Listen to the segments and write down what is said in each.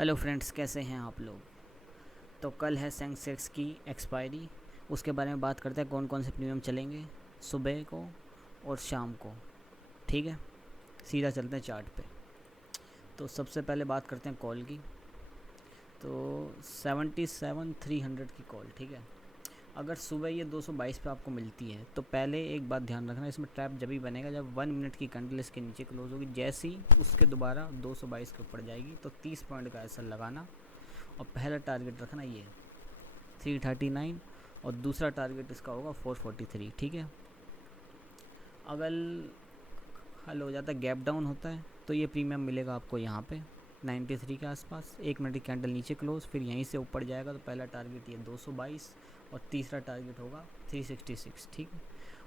Hello friends, कैसे हैं आप लोग। तो कल है सेंसेक्स की एक्सपायरी। उसके बारे में बात करते हैं कौन कौन से प्रीमियम चलेंगे सुबह को और शाम को। ठीक है, सीधा चलते हैं चार्ट पे। तो सबसे पहले बात करते हैं कॉल की। तो 77,300 की कॉल, ठीक है। अगर सुबह ये 222 पे आपको मिलती है तो पहले एक बात ध्यान रखना, इसमें ट्रैप जब ही बनेगा जब 1 मिनट की कैंडल इसके नीचे क्लोज होगी। जैसे ही उसके दोबारा 222 के ऊपर जाएगी तो 30 पॉइंट का ऐसा लगाना और पहला टारगेट रखना ये 339 और दूसरा टारगेट इसका होगा 443। ठीक है। अगर हल हो जाता है, गैप डाउन होता है, तो ये प्रीमियम मिलेगा आपको यहाँ पे 93 के आसपास। 1 मिनट की कैंडल नीचे क्लोज, फिर यहीं से ऊपर जाएगा तो पहला टारगेट ये 222 और तीसरा टारगेट होगा 366। ठीक है।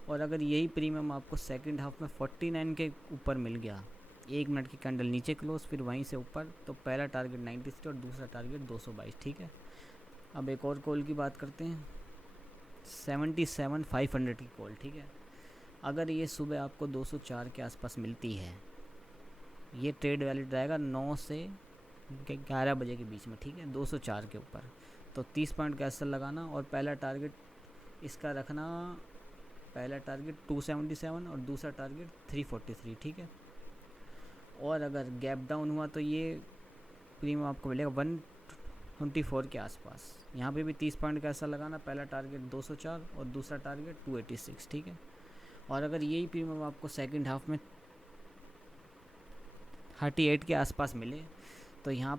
और अगर यही प्रीमियम आपको सेकंड हाफ में 49 के ऊपर मिल गया, 1 मिनट की कैंडल नीचे क्लोज फिर वहीं से ऊपर, तो पहला टारगेट 93 और दूसरा टारगेट 222। ठीक है। अब एक और कॉल की बात करते हैं, 77,500 की कॉल। ठीक है। अगर ये सुबह आपको 204 के आसपास मिलती है, ये ट्रेड वैलिड रहेगा 9 से 11 बजे के बीच में। ठीक है, 204 के ऊपर तो 30 पॉइंट का एसएल लगाना और पहला टारगेट इसका रखना, पहला टारगेट 277 और दूसरा टारगेट 343। ठीक है। और अगर गैप डाउन हुआ तो ये प्रीमियम आपको मिलेगा 124 के आसपास। यहाँ पे भी 30 पॉइंट का ऐसा लगाना, पहला टारगेट 204 और दूसरा टारगेट 286। ठीक है। और अगर यही प्रीमियम आपको सेकंड हाफ में 38 के आसपास मिले तो यहाँ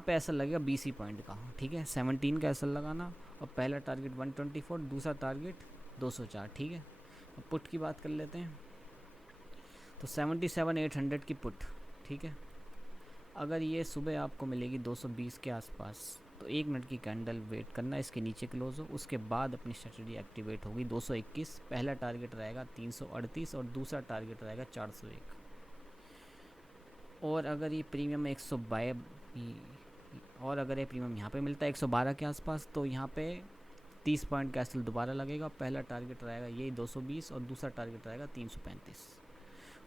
पे ऐसा लगेगा 20 पॉइंट का। ठीक है, 17 का ऐसा लगाना और पहला टारगेट 124, दूसरा टारगेट 204। ठीक है। अब पुट की बात कर लेते हैं। तो 77,800 की पुट। ठीक है। अगर ये सुबह आपको मिलेगी 220 के आसपास तो 1 मिनट की कैंडल वेट करना, इसके नीचे क्लोज हो, उसके बाद अपनी स्ट्रेटजी एक्टिवेट होगी 221। पहला टारगेट रहेगा 338 और दूसरा टारगेट रहेगा 401। और अगर ये प्रीमियम 122 और अगर ये प्रीमियम यहाँ पे मिलता है 112 के आसपास तो यहाँ पे 30 पॉइंट कैसल दोबारा लगेगा। पहला टारगेट रहेगा यही 220 और दूसरा टारगेट रहेगा 335।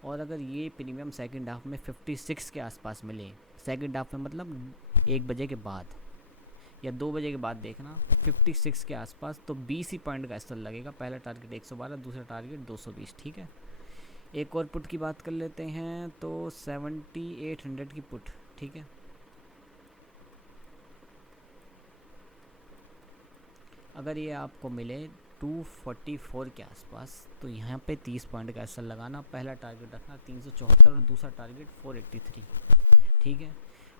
और अगर ये प्रीमियम सेकंड हाफ में 56 के आसपास मिले, सेकंड हाफ में मतलब 1 बजे के बाद या 2 बजे के बाद देखना 56 के आसपास, तो 20 ही पॉइंट का एसएल लगेगा। पहला टारगेट 112, दूसरा टारगेट 220। ठीक है। एक और पुट की बात कर लेते हैं, तो 7800 की पुट। ठीक है। अगर ये आपको मिले 244 के आसपास तो यहाँ पे 30 पॉइंट का एसएल लगाना, पहला टारगेट रखना 374 और दूसरा टारगेट 483। ठीक है।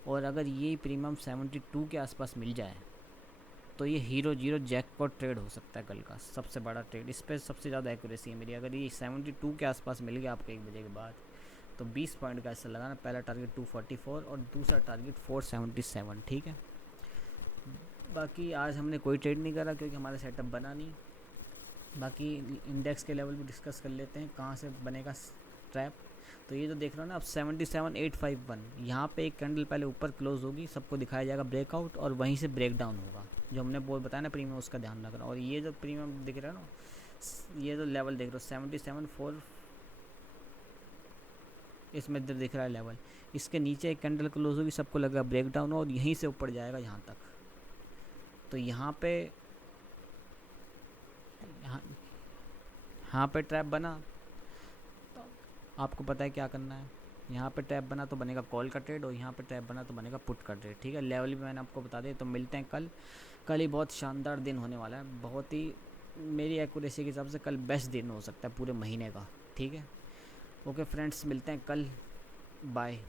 और अगर ये प्रीमियम 72 के आसपास मिल जाए तो ये हीरो जीरो जैकपॉट ट्रेड हो सकता है कल का सबसे बड़ा ट्रेड। इस पर सबसे ज़्यादा एक्यूरेसी है मेरी। अगर ये 72 के आसपास मिल गया आपको 1 बजे के बाद तो 20 पॉइंट का ऐसा लगाना, पहला टारगेट 244 और दूसरा टारगेट 477। ठीक है। बाकी आज हमने कोई ट्रेड नहीं करा क्योंकि हमारा सेटअप बना नहीं। बाकी इंडेक्स के लेवल भी डिस्कस कर लेते हैं कहाँ से बनेगा ट्रैप। तो ये जो देख रहे हो ना आप 77,851, यहाँ पे एक कैंडल पहले ऊपर क्लोज होगी, सबको दिखाया जाएगा ब्रेकआउट और वहीं से ब्रेक डाउन होगा। जो हमने बोल बताया ना प्रीमियम, उसका ध्यान रखना। और ये जो प्रीमियम दिख रहा है ना, ये जो लेवल देख रहे हो 77,4, इसमें इधर दिख रहा है लेवल, इसके नीचे एक कैंडल क्लोज होगी, सबको लगेगा ब्रेक डाउन और यहीं से ऊपर जाएगा यहाँ तक। तो यहाँ पे यहाँ पे ट्रैप बना तो आपको पता है क्या करना है। यहाँ पे ट्रैप बना तो बनेगा कॉल का ट्रेड और यहाँ पे ट्रैप बना तो बनेगा पुट का ट्रेड। ठीक है। लेवल भी मैंने आपको बता दिया। तो मिलते हैं कल। कल ही बहुत शानदार दिन होने वाला है, बहुत ही मेरी एक्यूरेसी के हिसाब से कल बेस्ट दिन हो सकता है पूरे महीने का। ठीक है। ओके फ्रेंड्स, मिलते हैं कल। बाय।